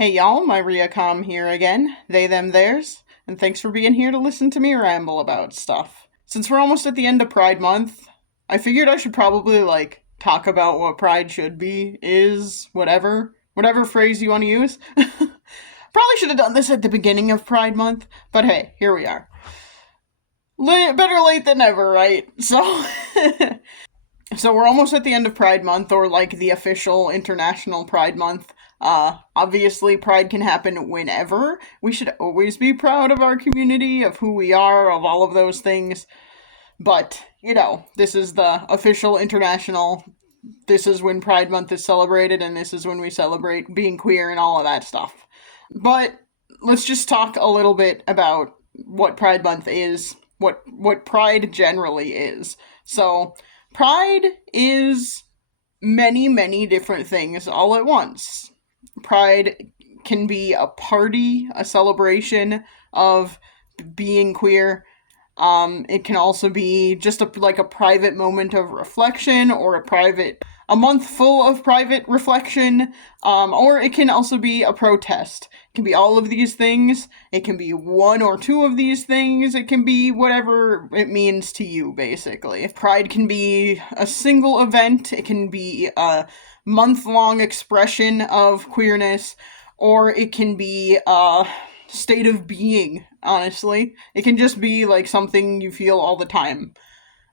Hey y'all, my Riacom here again, they, them, theirs, and thanks for being here to listen to me ramble about stuff. Since we're almost at the end of Pride Month, I figured I should probably, talk about what Pride should be, is, whatever phrase you want to use. Probably should have done this at the beginning of Pride Month, but hey, here we are. Better late than never, right? So we're almost at the end of Pride Month, or like the official International Pride Month. Obviously, Pride can happen whenever. We should always be proud of our community, of who we are, of all of those things. But, this is the official international. This is when Pride Month is celebrated, and this is when we celebrate being queer and all of that stuff. But let's just talk a little bit about what Pride Month is, what Pride generally is. So, Pride is many, many different things all at once. Pride can be a party, a celebration of being queer. It can also be just a private moment of reflection, or a month full of private reflection. Or it can also be a protest. It can be all of these things. It can be one or two of these things. It can be whatever it means to you, basically. Pride can be a single event. It can be a month-long expression of queerness, or it can be a state of being, honestly. It can just be something you feel all the time.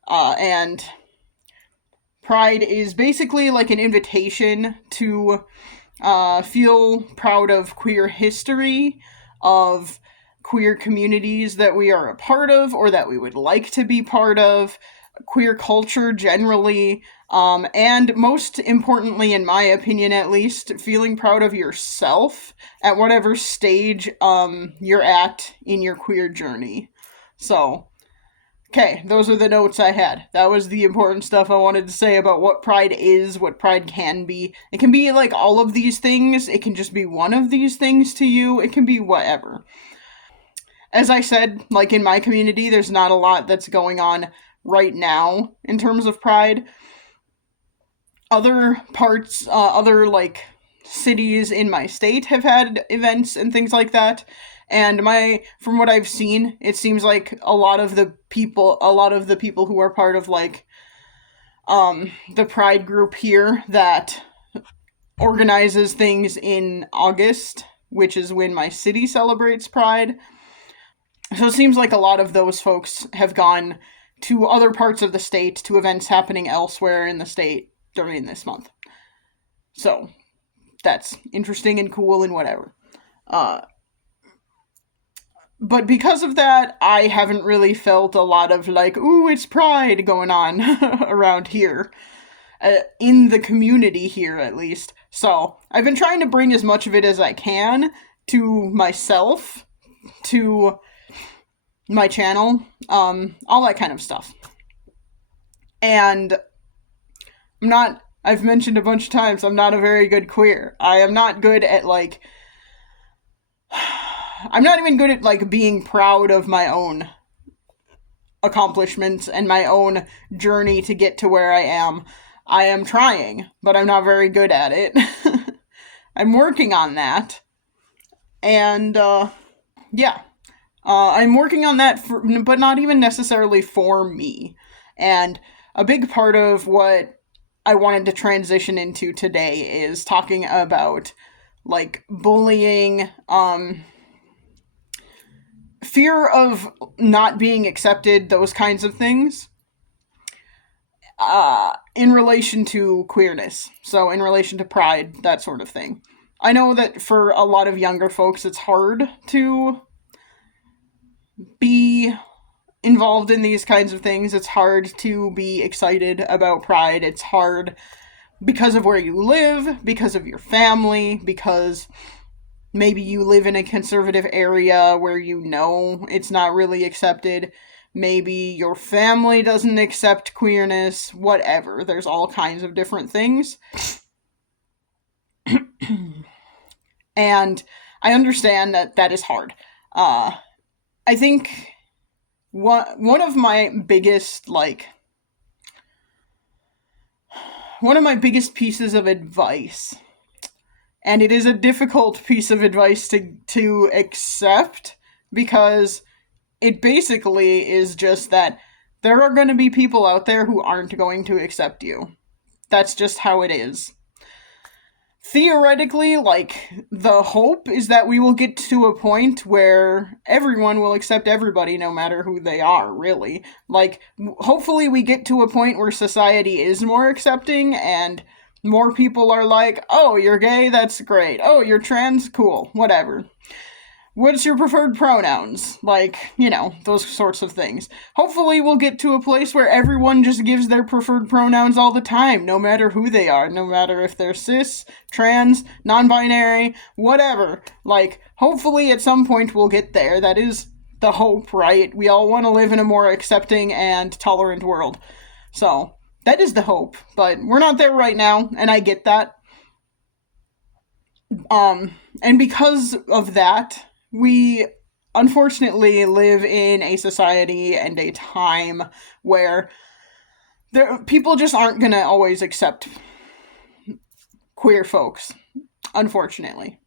And Pride is basically like an invitation to feel proud of queer history, of queer communities that we are a part of or that we would like to be part of, queer culture generally, and most importantly, in my opinion at least, feeling proud of yourself at whatever stage you're at in your queer journey. So, okay, those are the notes I had. That was the important stuff I wanted to say about what Pride is, what Pride can be. It can be all of these things, it can just be one of these things to you, it can be whatever. As I said, in my community, there's not a lot that's going on right now in terms of Pride. Other parts, cities in my state have had events and things like that. And from what I've seen, it seems like a lot of the people who are part of the Pride group here that organizes things in August, which is when my city celebrates Pride. So it seems like a lot of those folks have gone to other parts of the state, to events happening elsewhere in the state during this month. So, that's interesting and cool and whatever. But because of that, I haven't really felt a lot of ooh, it's Pride going on around here. In the community here, at least. So, I've been trying to bring as much of it as I can to myself, to my channel, all that kind of stuff. And I've mentioned a bunch of times, I'm not a very good queer. I am not good at, I'm not even good at, being proud of my own accomplishments and my own journey to get to where I am. I am trying, but I'm not very good at it. I'm working on that. And, yeah. I'm working on that, but not even necessarily for me. And a big part of what I wanted to transition into today is talking about, bullying, fear of not being accepted, those kinds of things, in relation to queerness. So, in relation to Pride, that sort of thing. I know that for a lot of younger folks, it's hard to be involved in these kinds of things. It's hard to be excited about Pride. It's hard because of where you live, because of your family, because maybe you live in a conservative area where it's not really accepted. Maybe your family doesn't accept queerness, whatever. There's all kinds of different things. And I understand that is hard. I think one of my biggest pieces of advice And it is a difficult piece of advice to accept, because it basically is just that there are going to be people out there who aren't going to accept you. That's just how it is. Theoretically, like, the hope is that we will get to a point where everyone will accept everybody no matter who they are, really. Like, hopefully we get to a point where society is more accepting and more people are like, oh, you're gay? That's great. Oh, you're trans? Cool. Whatever. What's your preferred pronouns? Like, those sorts of things. Hopefully we'll get to a place where everyone just gives their preferred pronouns all the time, no matter who they are, no matter if they're cis, trans, non-binary, whatever. Like, hopefully at some point we'll get there. That is the hope, right? We all want to live in a more accepting and tolerant world. So, that is the hope, but we're not there right now, and I get that. And because of that, we unfortunately live in a society and a time where people just aren't gonna always accept queer folks, unfortunately.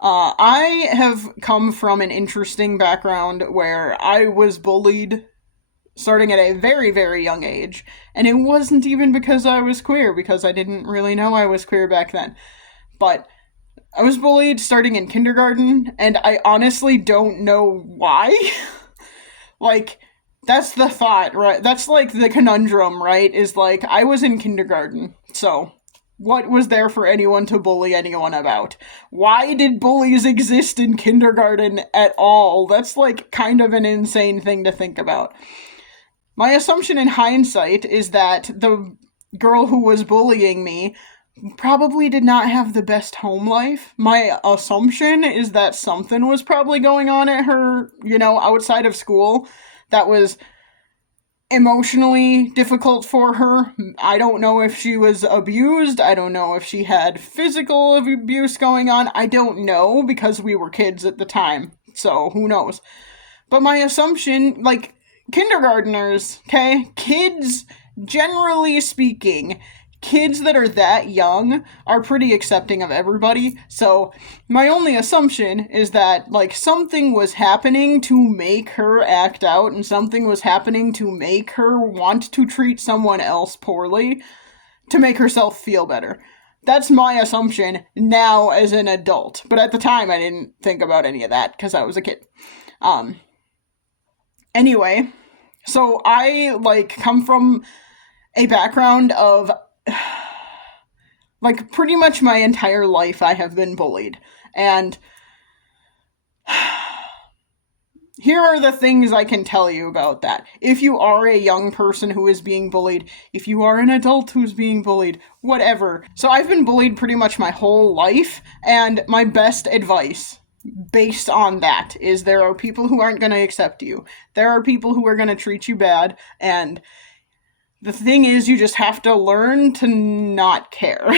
I have come from an interesting background where I was bullied starting at a very, very young age, and it wasn't even because I was queer, because I didn't really know I was queer back then. But I was bullied starting in kindergarten, and I honestly don't know why. Like, that's the thought, right? That's like the conundrum, right? Is like, I was in kindergarten, so what was there for anyone to bully anyone about? Why did bullies exist in kindergarten at all? That's like kind of an insane thing to think about. My assumption in hindsight is that the girl who was bullying me probably did not have the best home life. My assumption is that something was probably going on at her, outside of school that was emotionally difficult for her. I don't know if she was abused. I don't know if she had physical abuse going on. I don't know, because we were kids at the time. So, who knows? But my assumption, like, kindergartners, okay? Kids, generally speaking, kids that are that young are pretty accepting of everybody. So my only assumption is that, like, something was happening to make her act out, and something was happening to make her want to treat someone else poorly to make herself feel better. That's my assumption now as an adult. But at the time, I didn't think about any of that because I was a kid. Anyway, so I, like, come from a background of, like, pretty much my entire life I have been bullied. And here are the things I can tell you about that. If you are a young person who is being bullied, if you are an adult who's being bullied, whatever. So I've been bullied pretty much my whole life, and my best advice based on that is there are people who aren't going to accept you. There are people who are going to treat you bad, and the thing is, you just have to learn to not care.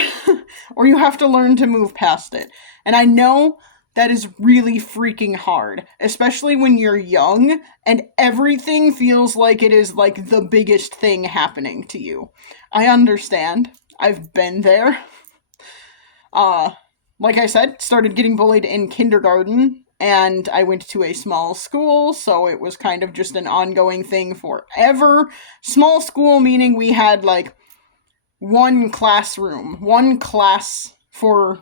Or you have to learn to move past it. And I know that is really freaking hard, especially when you're young and everything feels like it is, like, the biggest thing happening to you. I understand. I've been there. Like I said, started getting bullied in kindergarten, and I went to a small school, so it was kind of just an ongoing thing forever. Small school meaning we had, like, one classroom, one class for...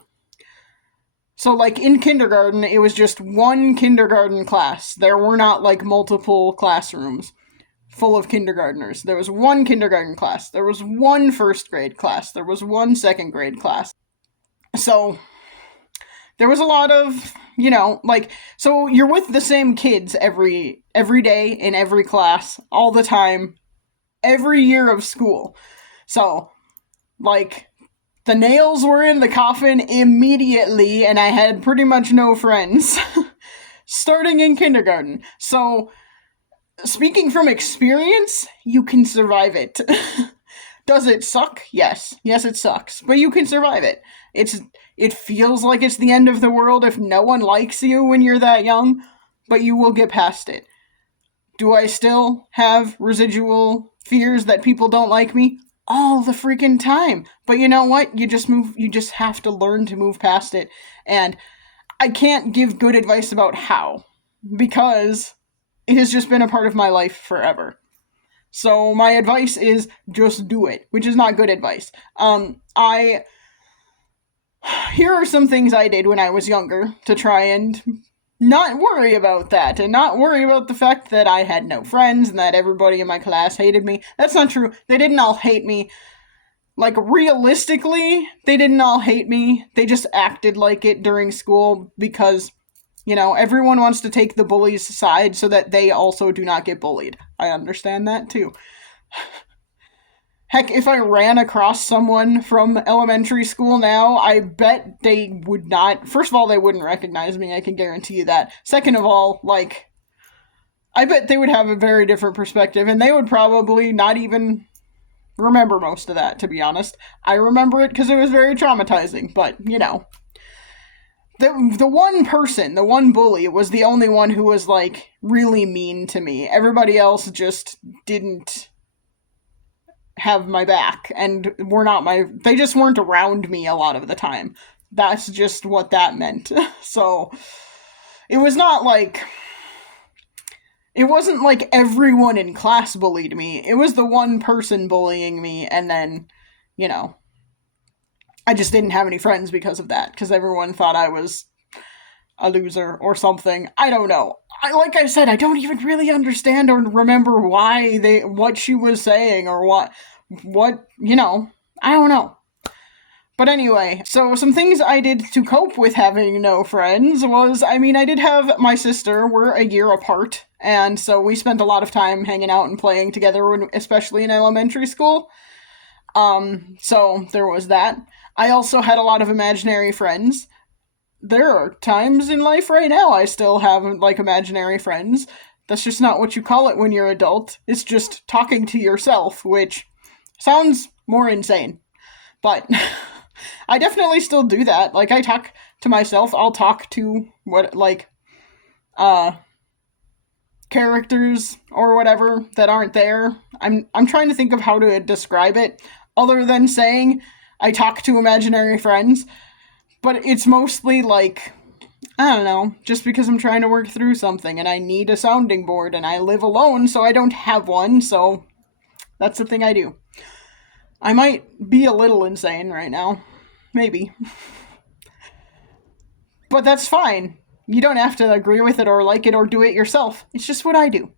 So, like, in kindergarten, it was just one kindergarten class. There were not, like, multiple classrooms full of kindergartners. There was one kindergarten class. There was one first grade class. There was one second grade class. So there was a lot of, like, so you're with the same kids every day in every class, all the time, every year of school. So, like, the nails were in the coffin immediately, and I had pretty much no friends, starting in kindergarten. So, speaking from experience, you can survive it. Does it suck? Yes. Yes, it sucks. But you can survive it. It feels like it's the end of the world if no one likes you when you're that young, but you will get past it. Do I still have residual fears that people don't like me? all the freaking time. But you know what? You just have to learn to move past it. And I can't give good advice about how, because it has just been a part of my life forever. So my advice is just do it, which is not good advice. I Here are some things I did when I was younger to try and not worry about that and not worry about the fact that I had no friends and that everybody in my class hated me. That's not true. They didn't all hate me. Like, realistically, they didn't all hate me. They just acted like it during school because, everyone wants to take the bully's side so that they also do not get bullied. I understand that too. Heck, if I ran across someone from elementary school now, I bet they would not. First of all, they wouldn't recognize me, I can guarantee you that. Second of all, I bet they would have a very different perspective, and they would probably not even remember most of that, to be honest. I remember it because it was very traumatizing, but, the one person, the one bully, was the only one who was, really mean to me. Everybody else just didn't have my back and they just weren't around me a lot of the time. That's just what that meant. So it was not it wasn't like everyone in class bullied me. It was the one person bullying me, and then, I just didn't have any friends because of that, because everyone thought I was a loser or something. I don't know. Like I said, I don't even really understand or remember what she was saying or what, I don't know. But anyway, so some things I did to cope with having no friends was, I did have my sister. We're a year apart, and so we spent a lot of time hanging out and playing together, especially in elementary school. So there was that. I also had a lot of imaginary friends. There are times in life right now I still have, imaginary friends. That's just not what you call it when you're adult. It's just talking to yourself, which sounds more insane. But I definitely still do that. I talk to myself. I'll talk to characters or whatever that aren't there. I'm trying to think of how to describe it other than saying I talk to imaginary friends. But it's mostly I don't know, just because I'm trying to work through something and I need a sounding board and I live alone, so I don't have one, so that's the thing I do. I might be a little insane right now. Maybe. But that's fine. You don't have to agree with it or like it or do it yourself. It's just what I do.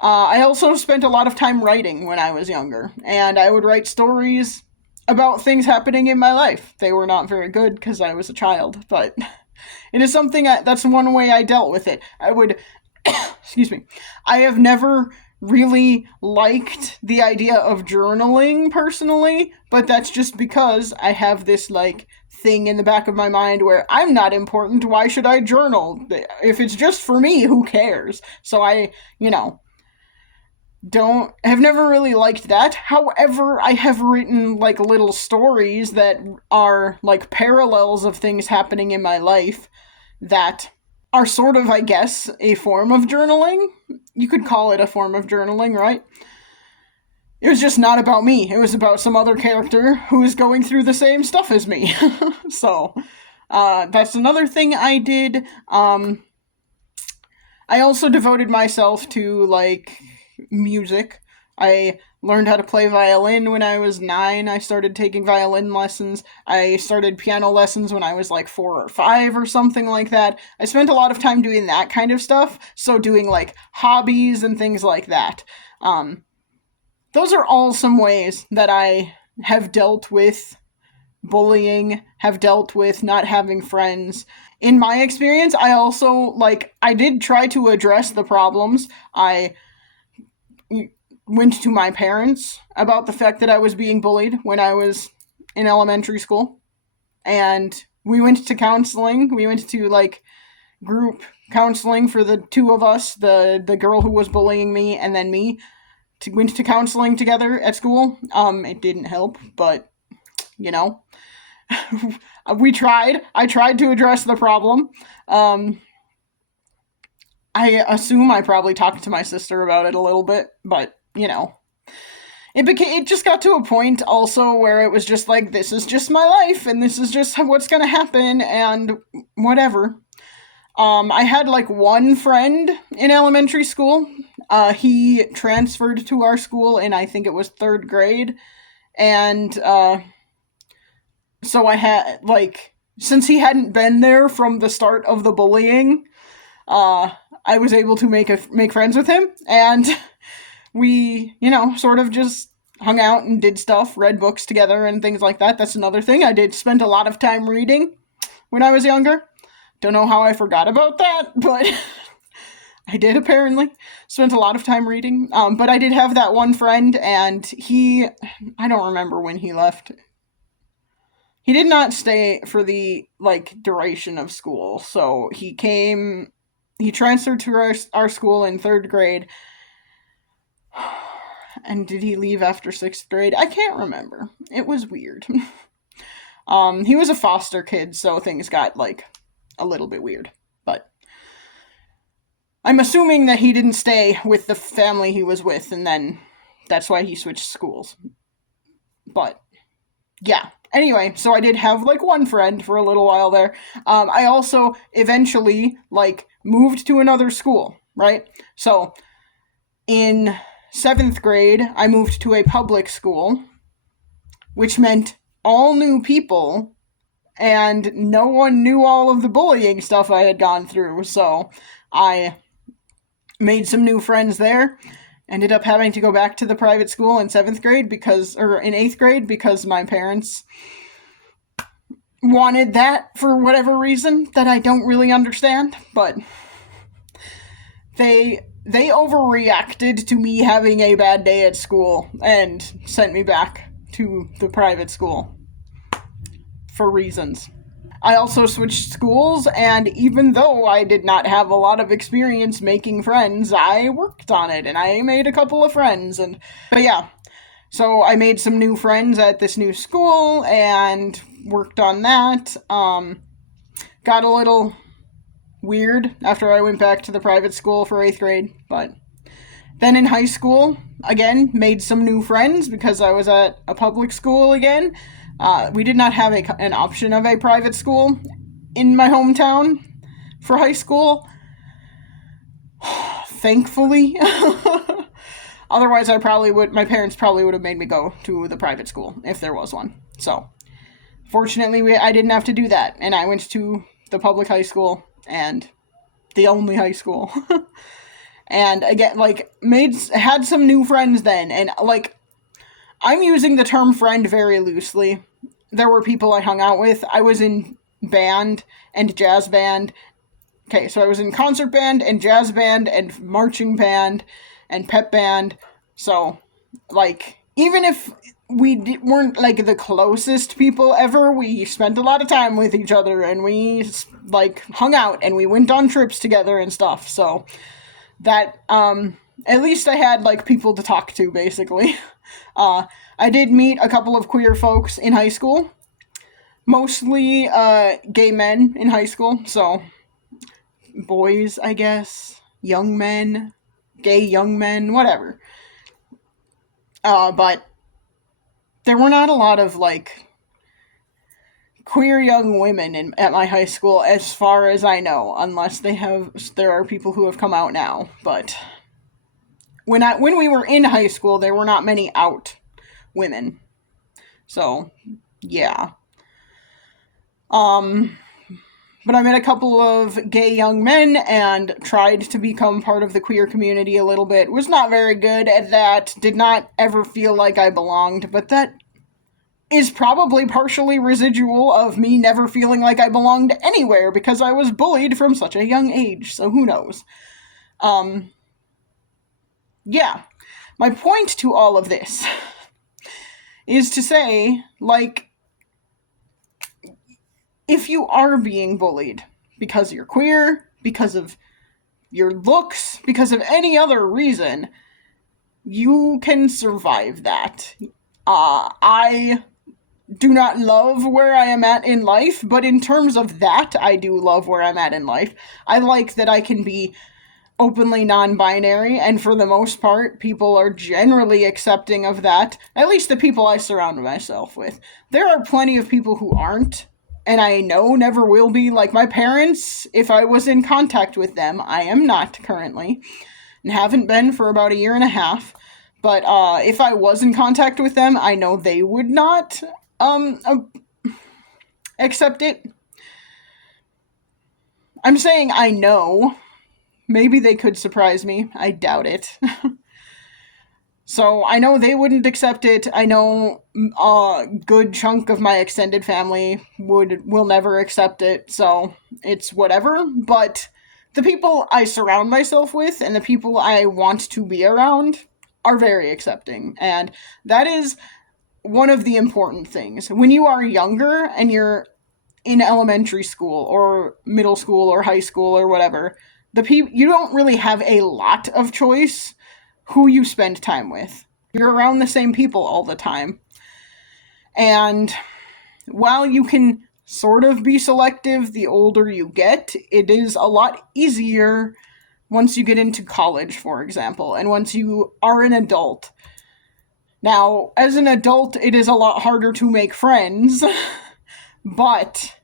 I also spent a lot of time writing when I was younger, and I would write stories about things happening in my life. They were not very good because I was a child, but it is something that's one way I dealt with it. I would, excuse me, I have never really liked the idea of journaling personally, but that's just because I have this thing in the back of my mind where I'm not important. Why should I journal? If it's just for me, who cares? So I, have never really liked that. However, I have written little stories that are parallels of things happening in my life that are sort of, I guess, a form of journaling. You could call it a form of journaling, right? It was just not about me. It was about some other character who is going through the same stuff as me. So, that's another thing I did. I also devoted myself to music. I learned how to play violin when I was 9. I started taking violin lessons. I started piano lessons when I was 4 or 5 or something like that. I spent a lot of time doing that kind of stuff. So doing hobbies and things like that. Those are all some ways that I have dealt with bullying, have dealt with not having friends. In my experience, I also, I did try to address the problems. I went to my parents about the fact that I was being bullied when I was in elementary school. And we went to counseling. We went to, group counseling for the two of us, the girl who was bullying me and then me. Went to counseling together at school. It didn't help, but, we tried. I tried to address the problem. I assume I probably talked to my sister about it a little bit, but, it just got to a point also where it was just like, this is just my life and this is just what's gonna happen and whatever. I had like one friend in elementary school. He transferred to our school in, I think it was third grade, and so I had like, since he hadn't been there from the start of the bullying, I was able to make friends with him, and we, sort of just hung out and did stuff, read books together and things like that. That's another thing. I did spend a lot of time reading when I was younger. Don't know how I forgot about that, but I did apparently. Spent a lot of time reading. But I did have that one friend, and I don't remember when he left. He did not stay for the, duration of school. So he transferred to our school in third grade. And did he leave after sixth grade? I can't remember. It was weird. He was a foster kid, so things got, a little bit weird. But I'm assuming that he didn't stay with the family he was with, and then that's why he switched schools. But, yeah. Anyway, so I did have, one friend for a little while there. I also eventually, moved to another school, right? So, in 7th grade, I moved to a public school, which meant all new people, and no one knew all of the bullying stuff I had gone through, so I made some new friends there. Ended up having to go back to the private school in 7th grade in 8th grade because my parents wanted that for whatever reason that I don't really understand, but they overreacted to me having a bad day at school and sent me back to the private school for reasons. I also switched schools, and even though I did not have a lot of experience making friends, I worked on it, and I made a couple of friends, but yeah. So I made some new friends at this new school, and worked on that. Got a little weird after I went back to the private school for 8th grade, but then in high school, again, made some new friends because I was at a public school again. We did not have an option of a private school in my hometown for high school. Thankfully. Otherwise, my parents probably would have made me go to the private school if there was one. So, fortunately, I didn't have to do that, and I went to the public high school, and the only high school. And again, had some new friends then, and I'm using the term friend very loosely. There were people I hung out with. I was in band and jazz band. Okay, so I was in concert band and jazz band and marching band and pep band. So, even if we weren't, the closest people ever, we spent a lot of time with each other, and we, hung out, and we went on trips together and stuff. So, that, at least I had, people to talk to, basically. I did meet a couple of queer folks in high school. Mostly, gay men in high school, so boys, I guess. Young men. Gay young men, whatever. But there were not a lot of, queer young women at my high school, as far as I know, unless there are people who have come out now, but when we were in high school, there were not many out women. So, yeah. But I met a couple of gay young men and tried to become part of the queer community a little bit. Was not very good at that. Did not ever feel like I belonged, but that is probably partially residual of me never feeling like I belonged anywhere because I was bullied from such a young age, so who knows. Yeah. My point to all of this is to say, if you are being bullied because you're queer, because of your looks, because of any other reason, you can survive that. I do not love where I am at in life, but in terms of that, I do love where I'm at in life. I like that I can be openly non-binary, and for the most part, people are generally accepting of that, at least the people I surround myself with. There are plenty of people who aren't, and I know never will be. Like my parents, if I was in contact with them, I am not currently, and haven't been for about a year and a half, but if I was in contact with them, I know they would not accept it. I'm saying I know. Maybe they could surprise me. I doubt it. So I know they wouldn't accept it. I know a good chunk of my extended family will never accept it. So it's whatever. But the people I surround myself with and the people I want to be around are very accepting. And that is one of the important things. When you are younger and you're in elementary school or middle school or high school or whatever, you don't really have a lot of choice who you spend time with. You're around the same people all the time. And while you can sort of be selective the older you get, it is a lot easier once you get into college, for example, and once you are an adult. Now, as an adult, it is a lot harder to make friends, but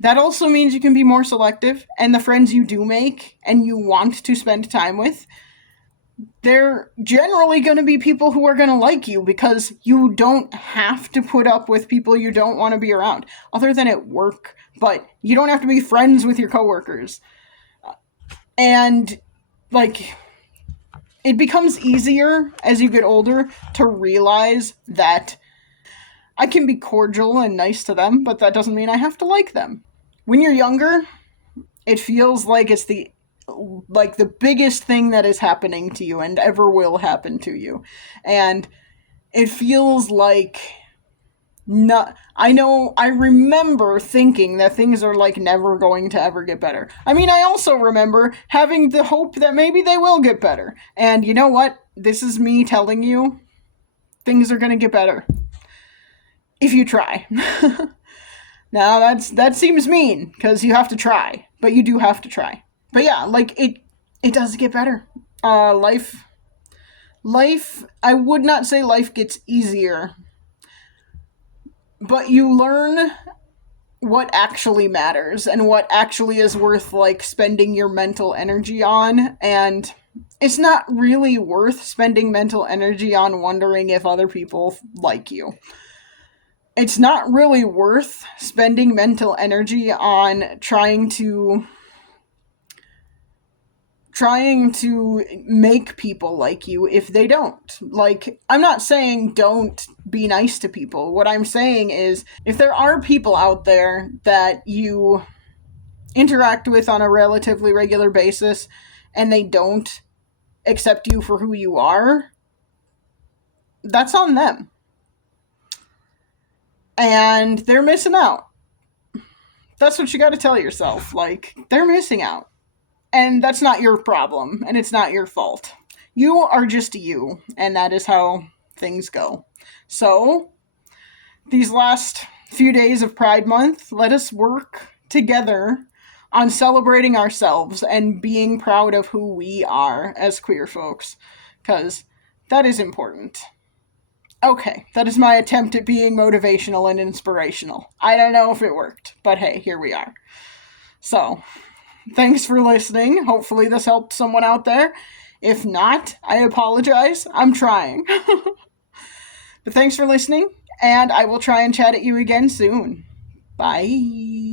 that also means you can be more selective, and the friends you do make and you want to spend time with, they're generally going to be people who are going to like you, because you don't have to put up with people you don't want to be around, other than at work, but you don't have to be friends with your coworkers. And, like, it becomes easier as you get older to realize that I can be cordial and nice to them, but that doesn't mean I have to like them. When you're younger, it feels like it's the biggest thing that is happening to you and ever will happen to you. And it feels like I remember thinking that things are like never going to ever get better. I mean, I also remember having the hope that maybe they will get better. And you know what? This is me telling you, things are going to get better. If you try. Now, that seems mean, because you have to try. But you do have to try. But yeah, like, it does get better. Life, I would not say life gets easier, but you learn what actually matters and what actually is worth, like, spending your mental energy on, and it's not really worth spending mental energy on wondering if other people like you. It's not really worth spending mental energy on trying to make people like you if they don't. Like, I'm not saying don't be nice to people. What I'm saying is, if there are people out there that you interact with on a relatively regular basis and they don't accept you for who you are, that's on them. And they're missing out. That's what you gotta tell yourself. Like, they're missing out. And that's not your problem, and it's not your fault. You are just you, and that is how things go. So, these last few days of Pride Month, let us work together on celebrating ourselves and being proud of who we are as queer folks, because that is important. Okay, that is my attempt at being motivational and inspirational. I don't know if it worked, but hey, here we are. So, thanks for listening. Hopefully this helped someone out there. If not, I apologize. I'm trying. But thanks for listening, and I will try and chat at you again soon. Bye.